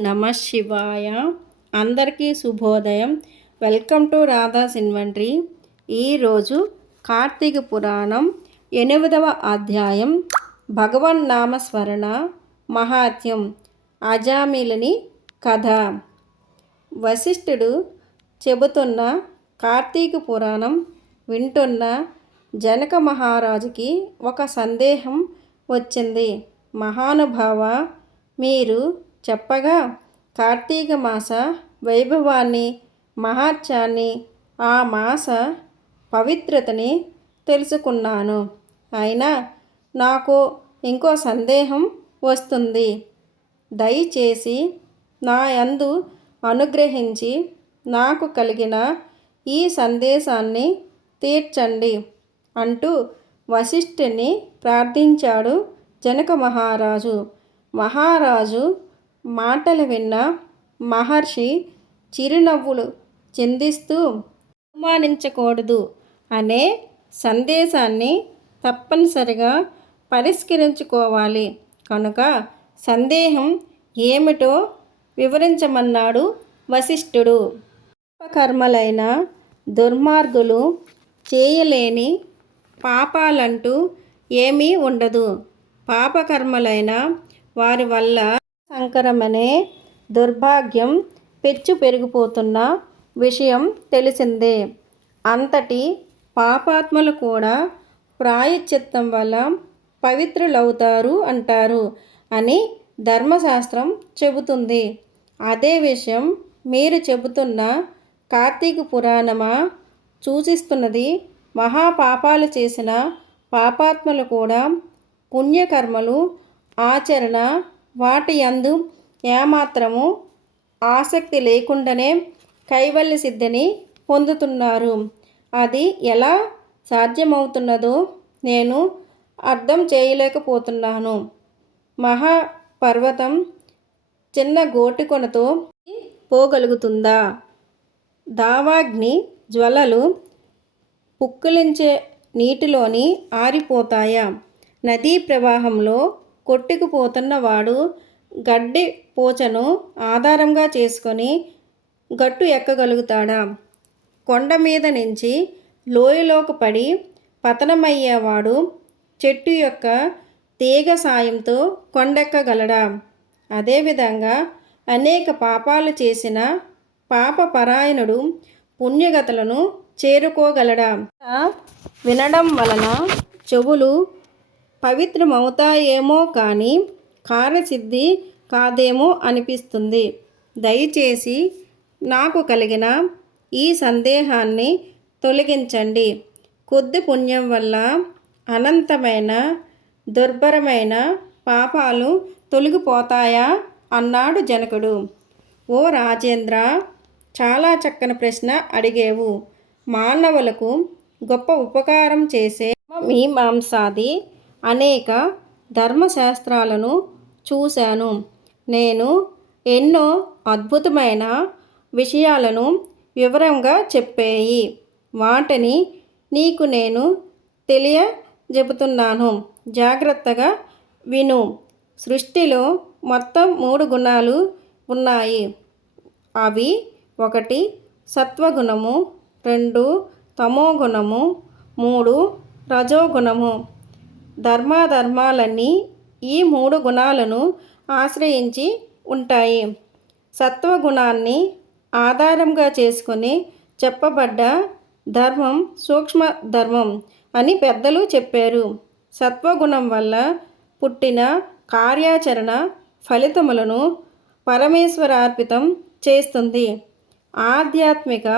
నమ శివాయ. అందరికీ శుభోదయం. Welcome to Radha's inventory. ఈరోజు కార్తీక పురాణం 8వ అధ్యాయం భగవన్నామస్మరణ మహాత్యం అజామిలుని కథ. వశిష్ఠుడు చెబుతున్న కార్తీక పురాణం వింటున్న జనక మహారాజుకి ఒక సందేహం వచ్చింది. మహానుభావ, మీరు చెప్పగా కార్తీక మాస వైభవాన్ని, మహత్యాన్ని, ఆ మాస పవిత్రతని తెలుసుకున్నాను. అయినా నాకు ఇంకో సందేహం వస్తుంది. దయచేసి నా యందు అనుగ్రహించి నాకు కలిగిన ఈ సందేశాన్ని తీర్చండి అంటూ వశిష్ఠుని ప్రార్థించాడు జనక మహారాజు. మహారాజు మాటలు విన్న మహర్షి చిరునవ్వులు చిందిస్తూ అనుమానించకూడదు అనే సందేశాన్ని తప్పనిసరిగా పరిష్కరించుకోవాలి కనుక సందేహం ఏమిటో వివరించమన్నాడు వశిష్ఠుడు. పాపకర్మలైన దుర్మార్గులు చేయలేని పాపాలంటూ ఏమీ ఉండదు. పాపకర్మలైన వారి వల్ల సంకరమనే దుర్భాగ్యం పెచ్చు పెరిగిపోతున్న విషయం తెలిసిందే. అంతటి పాపాత్మలు కూడా ప్రాయశ్చిత్తం వల్ల పవిత్రులవుతారు అంటారు అని ధర్మశాస్త్రం చెబుతుంది. అదే విషయం మీరు చెబుతున్న కార్తీక పురాణమా సూచిస్తున్నది. మహాపాపాలు చేసిన పాపాత్మలు కూడా పుణ్యకర్మలు ఆచరణ వాటి యందు ఏమాత్రము ఆసక్తి లేకుండానే కైవల్య సిద్ధిని పొందుతున్నారు. అది ఎలా సాధ్యమవుతున్నదో నేను అర్థం చేయలేకపోతున్నాను. మహాపర్వతం చిన్న గోటికొనతో పోగలుగుతుందా? దావాగ్ని జ్వాలలు పుక్కిలించే నీటిలోని ఆరిపోతాయా? నదీ ప్రవాహంలో కొట్టుకుపోతున్నవాడు గడ్డి పోచను ఆధారంగా చేసుకొని గట్టు ఎక్కగలుగుతాడా? కొండ మీద నుంచి లోయలోకి పడి పతనమయ్యేవాడు చెట్టు యొక్క తీగ సాయంతో కొండెక్కగలడా? అదేవిధంగా అనేక పాపాలు చేసిన పాపపరాయణుడు పుణ్యగతులను చేరుకోగలడా? వినడం వలన చెవులు పవిత్రమవుతాయేమో కానీ కార్యసిద్ధి కాదేమో అనిపిస్తుంది. దయచేసి నాకు కలిగిన ఈ సందేహాన్ని తొలగించండి. కొద్ది పుణ్యం వల్ల అనంతమైన దుర్భరమైన పాపాలు తొలగిపోతాయా అన్నాడు జనకుడు. ఓ రాజేంద్ర, చాలా చక్కని ప్రశ్న అడిగేవు. మానవులకు గొప్ప ఉపకారం చేసే మీమాంసాది అనేక ధర్మశాస్త్రాలను చూశాను. నేను ఎన్నో అద్భుతమైన విషయాలను వివరంగా చెప్పేయి. వాటిని నీకు నేను తెలియజెబుతున్నాను. జాగ్రత్తగా విను. సృష్టిలో మొత్తం 3 గుణాలు ఉన్నాయి. అవి 1 సత్వగుణము, 2 తమోగుణము, 3 రజోగుణము. ధర్మాధర్మాలన్నీ ఈ 3 గుణాలను ఆశ్రయించి ఉంటాయి. సత్వగుణాన్ని ఆధారంగా చేసుకుని చెప్పబడ్డ ధర్మం సూక్ష్మ ధర్మం అని పెద్దలు చెప్పారు. సత్వగుణం వల్ల పుట్టిన కార్యాచరణ ఫలితములను పరమేశ్వరార్పితం చేస్తుంది. ఆధ్యాత్మిక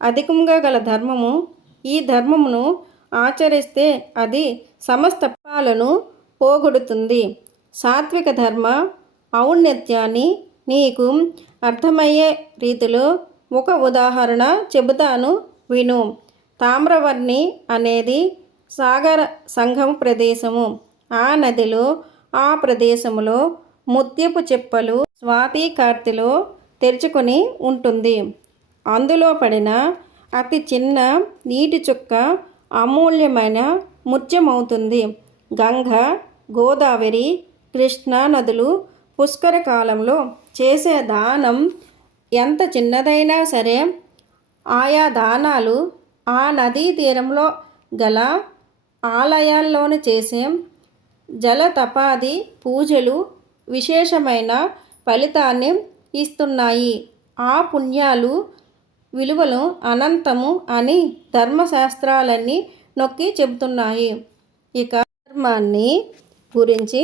అధికంగా గల ధర్మము. ఈ ధర్మమును ఆచరిస్తే అది సమస్త పాపాలను పోగొడుతుంది. సాత్విక ధర్మ ఔన్నత్యాన్ని నీకు అర్థమయ్యే రీతిలో ఒక ఉదాహరణ చెబుతాను విను. తామ్రవర్ణి అనేది సాగర సంగమ ప్రదేశము. ఆ నదిలో ఆ ప్రదేశములో ముత్యపు చెప్పలు స్వాతి కార్తెలో తెరుచుకొని ఉంటుంది. అందులో పడిన అతి చిన్న నీటి చుక్క అమూల్యమైన ముత్యమవుతుంది. గంగ, గోదావరి, కృష్ణా నదులు పుష్కర కాలంలో చేసే దానం ఎంత చిన్నదైనా సరే ఆయా దానాలు ఆ నదీ తీరంలో గల ఆలయాల్లోని చేసే జలతపాది పూజలు విశేషమైన ఫలితాన్ని ఇస్తున్నాయి. ఆ పుణ్యాలు విలువలు అనంతము అని ధర్మశాస్త్రాలన్నీ నొక్కి చెబుతున్నాయి. ఇక ధర్మాన్ని గురించి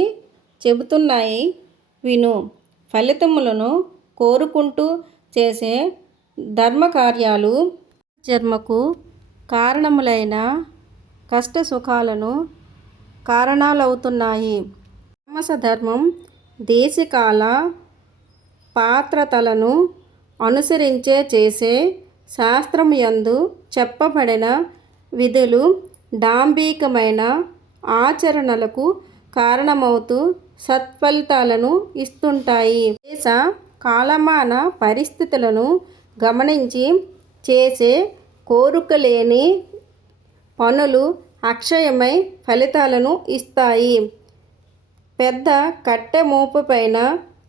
చెబుతున్నాయి విను. ఫలితములను కోరుకుంటూ చేసే ధర్మకార్యాలు జన్మకు కారణములైన కష్ట సుఖాలను కారణాలవుతున్నాయి. తామస ధర్మం దేశకాల పాత్రతలను అనుసరించే చేసే శాస్త్రముయందు చెప్పబడిన విధులు డాంబికమైన ఆచరణలకు కారణమవుతూ సత్ఫలితాలను ఇస్తుంటాయి. దేశ కాలమాన పరిస్థితులను గమనించి చేసే కోరికలేని పనులు అక్షయమై ఫలితాలను ఇస్తాయి. పెద్ద కట్టె మోపు పైన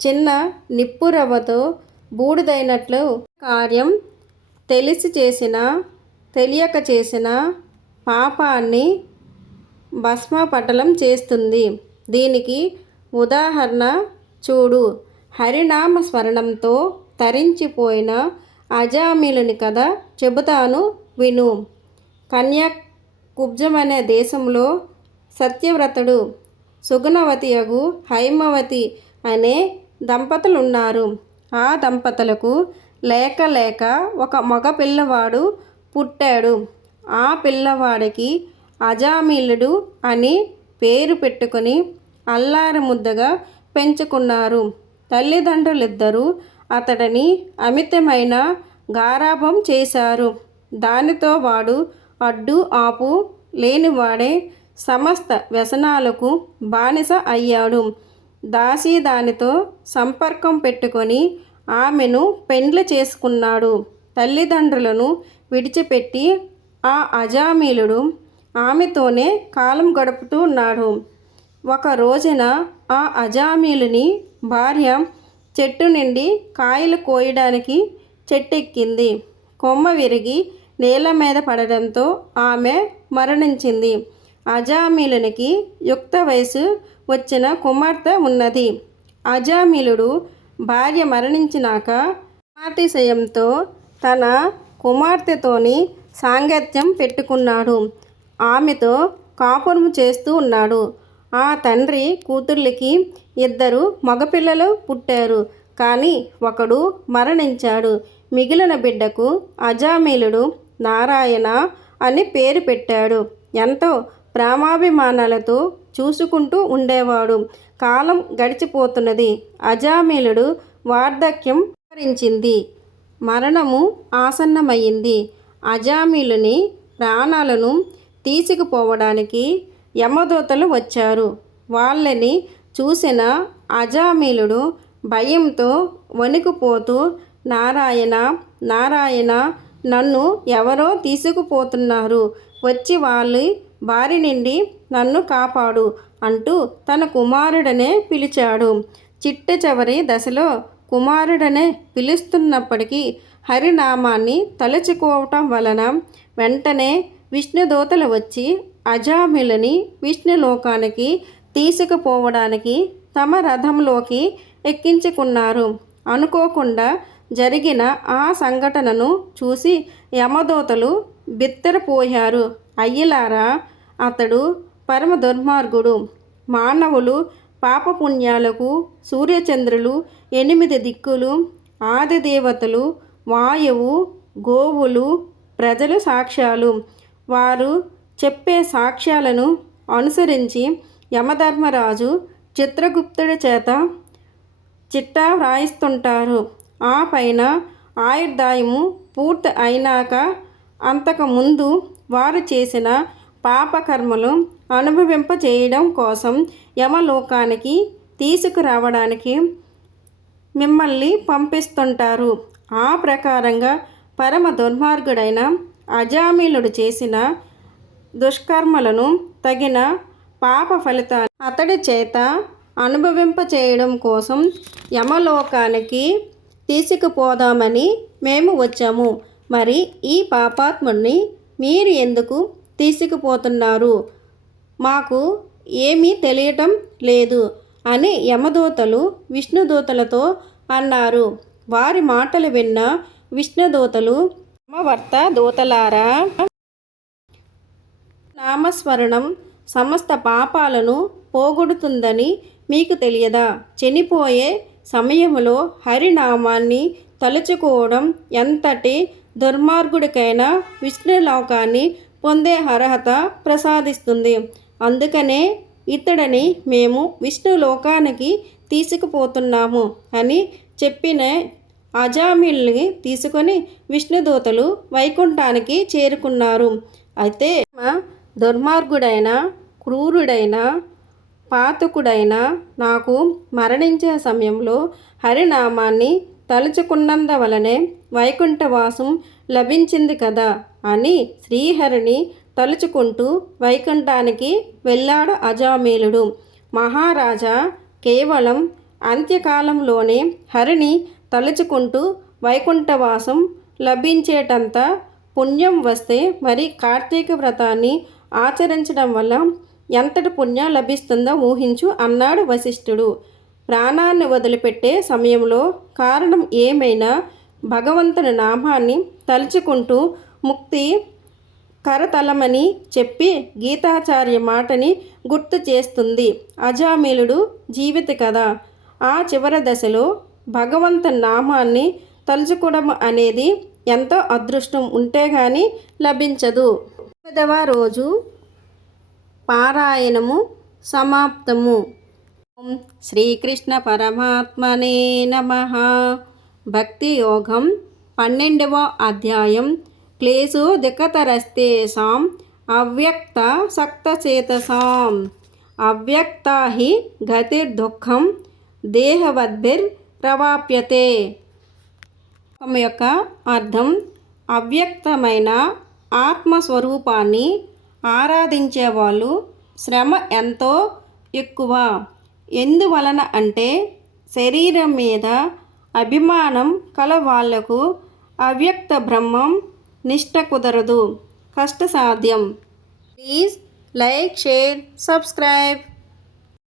చిన్న నిప్పురవ్వతో బూడిదైనట్లు కార్యం తెలిసి చేసినా తెలియక చేసిన పాపాన్ని భస్మపటలం చేస్తుంది. దీనికి ఉదాహరణ చూడు. హరినామ స్మరణంతో తరించిపోయిన అజామిలుని కథ చెబుతాను విను. కన్యాకుబ్జమనే దేశంలో సత్యవ్రతుడు సుగుణవతియగు హైమవతి అనే దంపతులున్నారు. ఆ దంపతులకు లేక లేక ఒక మగ పిల్లవాడు పుట్టాడు. ఆ పిల్లవాడికి అజామిలుడు అని పేరు పెట్టుకుని అల్లారు ముద్దగా పెంచుకున్నారు. తల్లిదండ్రులిద్దరూ అతడిని అమితమైన గారాబం చేశారు. దానితో వాడు అడ్డు ఆపు లేనివాడై సమస్త వ్యసనాలకు బానిస అయ్యాడు. దాసి దానితో సంపర్కం పెట్టుకొని ఆమెను పెండ్లి చేసుకున్నాడు. తల్లిదండ్రులను విడిచిపెట్టి ఆ అజామిలుడు ఆమెతోనే కాలం గడుపుతూ ఉన్నాడు. ఒక రోజున ఆ అజామిలుని భార్య చెట్టు నుండి కాయలు కోయడానికి చెట్టెక్కింది. కొమ్మ విరిగి నేల మీద పడడంతో ఆమె మరణించింది. అజామిలునికి యుక్త వయసు వచ్చిన కుమార్తె ఉన్నది. అజామిలుడు భార్య మరణించినాక అతిశయంతో తన కుమార్తెతోని సాంగత్యం పెట్టుకున్నాడు. ఆమెతో కాపురం చేస్తూ ఉన్నాడు. ఆ తండ్రి కూతుర్లకి 2 మగపిల్లలు పుట్టారు. కానీ ఒకడు మరణించాడు. మిగిలిన బిడ్డకు అజామిలుడు నారాయణ అని పేరు పెట్టాడు. ఎంతో ప్రేమాభిమానాలతో చూసుకుంటూ ఉండేవాడు. కాలం గడిచిపోతున్నది. అజామిలుడు వార్ధక్యం వరించింది. మరణము ఆసన్నమయ్యింది. అజామిలుని ప్రాణాలను తీసుకుపోవడానికి యమదూతలు వచ్చారు. వాళ్ళని చూసిన అజామిలుడు భయంతో వణికిపోతూ నారాయణ నారాయణ, నన్ను ఎవరో తీసుకుపోతున్నారు, వచ్చి వాళ్ళ బారి నుండి నన్ను కాపాడు అంటూ తన కుమారుడనే పిలిచాడు. చిట్ట చివరి దశలో కుమారుడనే పిలుస్తున్నప్పటికీ హరినామాన్ని తలుచుకోవటం వలన వెంటనే విష్ణుదూతలు వచ్చి అజామిలుని విష్ణులోకానికి తీసుకుపోవడానికి తమ రథంలోకి ఎక్కించుకున్నారు. అనుకోకుండా జరిగిన ఆ సంఘటనను చూసి యమదూతలు బిత్తరపోయారు. అయ్యలారా, అతడు పరమ దుర్మార్గుడు. మానవులు పాపపుణ్యాలకు సూర్యచంద్రులు, 8 దిక్కులు, ఆదిదేవతలు, వాయువు, గోవులు, ప్రజలు సాక్ష్యాలు. వారు చెప్పే సాక్ష్యాలను అనుసరించి యమధర్మరాజు చిత్రగుప్తుడి చేత చిట్టా వ్రాయిస్తుంటారు. ఆ పైన ఆయుర్దాయము పూర్తి అయినాక అంతకుముందు వారు చేసిన పాపకర్మలు అనుభవింపచేయడం కోసం యమలోకానికి తీసుకురావడానికి మిమ్మల్ని పంపిస్తుంటారు. ఆ ప్రకారంగా పరమ దుర్మార్గుడైన అజామిలుడు చేసిన దుష్కర్మలను తగిన పాప ఫలితాలు అతడి చేత అనుభవింపచేయడం కోసం యమలోకానికి తీసుకుపోదామని మేము వచ్చాము. మరి ఈ పాపాత్ముడిని మీరు ఎందుకు తీసుకుపోతున్నారు? మాకు ఏమీ తెలియటం లేదు అని యమదూతలు విష్ణుదూతలతో అన్నారు. వారి మాటలు విన్న విష్ణుదూతలు, యమవర్త దూతలారా, నామస్మరణం సమస్త పాపాలను పోగొడుతుందని మీకు తెలియదా? చనిపోయే సమయంలో హరినామాన్ని తలుచుకోవడం ఎంతటి దుర్మార్గుడికైనా విష్ణులోకాన్ని పొందే అర్హత ప్రసాదిస్తుంది. అందుకనే ఇతడిని మేము విష్ణులోకానికి తీసుకుపోతున్నాము అని చెప్పిన అజామిల్ని తీసుకొని విష్ణుదూతలు వైకుంఠానికి చేరుకున్నారు. అయితే దుర్మార్గుడైన, క్రూరుడైన, పాతకుడైన నాకు మరణించే సమయంలో హరినామాన్ని తలుచుకున్నందువలనే వైకుంఠవాసం లభించింది కదా అని శ్రీహరిని తలుచుకుంటూ వైకుంఠానికి వెళ్ళాడు అజామిలుడు. మహారాజా, కేవలం అంత్యకాలంలోనే హరిని తలుచుకుంటూ వైకుంఠవాసం లభించేటంత పుణ్యం వస్తే మరి కార్తీక వ్రతాన్ని ఆచరించడం వల్ల ఎంతటి పుణ్యం లభిస్తుందో ఊహించు అన్నాడు వశిష్ఠుడు. ప్రాణాన్ని వదిలిపెట్టే సమయంలో కారణం ఏమైనా భగవంతుని నామాన్ని తలుచుకుంటూ ముక్తి కరతలమని చెప్పి గీతాచార్య మాటని గుర్తు చేస్తుంది అజామిలుడు జీవిత కథ. ఆ చివరి దశలో భగవంతుని నామాన్ని తలుచుకోవడం అనేది ఎంతో అదృష్టం ఉంటే కానీ లభించదు. 9వ రోజు పారాయణము సమాప్తము. ఓం శ్రీకృష్ణ పరమాత్మనే నమః. భక్తి యోగం 12వ అధ్యాయం. క్లేశోధికతరస్తేషాం అవ్యక్త సక్తచేతసాం అవ్యక్తా హి గతిర్దుఃఖం దేహవద్భిర్ప్రవాప్యతే. యొక్క అర్థం: అవ్యక్తమైన ఆత్మస్వరూపాన్ని ఆరాధించే వాళ్ళు శ్రమ ఎంతో ఎక్కువ. ఎందువలన అంటే శరీరం మీద అభిమానం కల వాళ్లకు అవ్యక్త బ్రహ్మం నిష్ట కుదరదు, కష్టసాధ్యం. Please like, share, subscribe.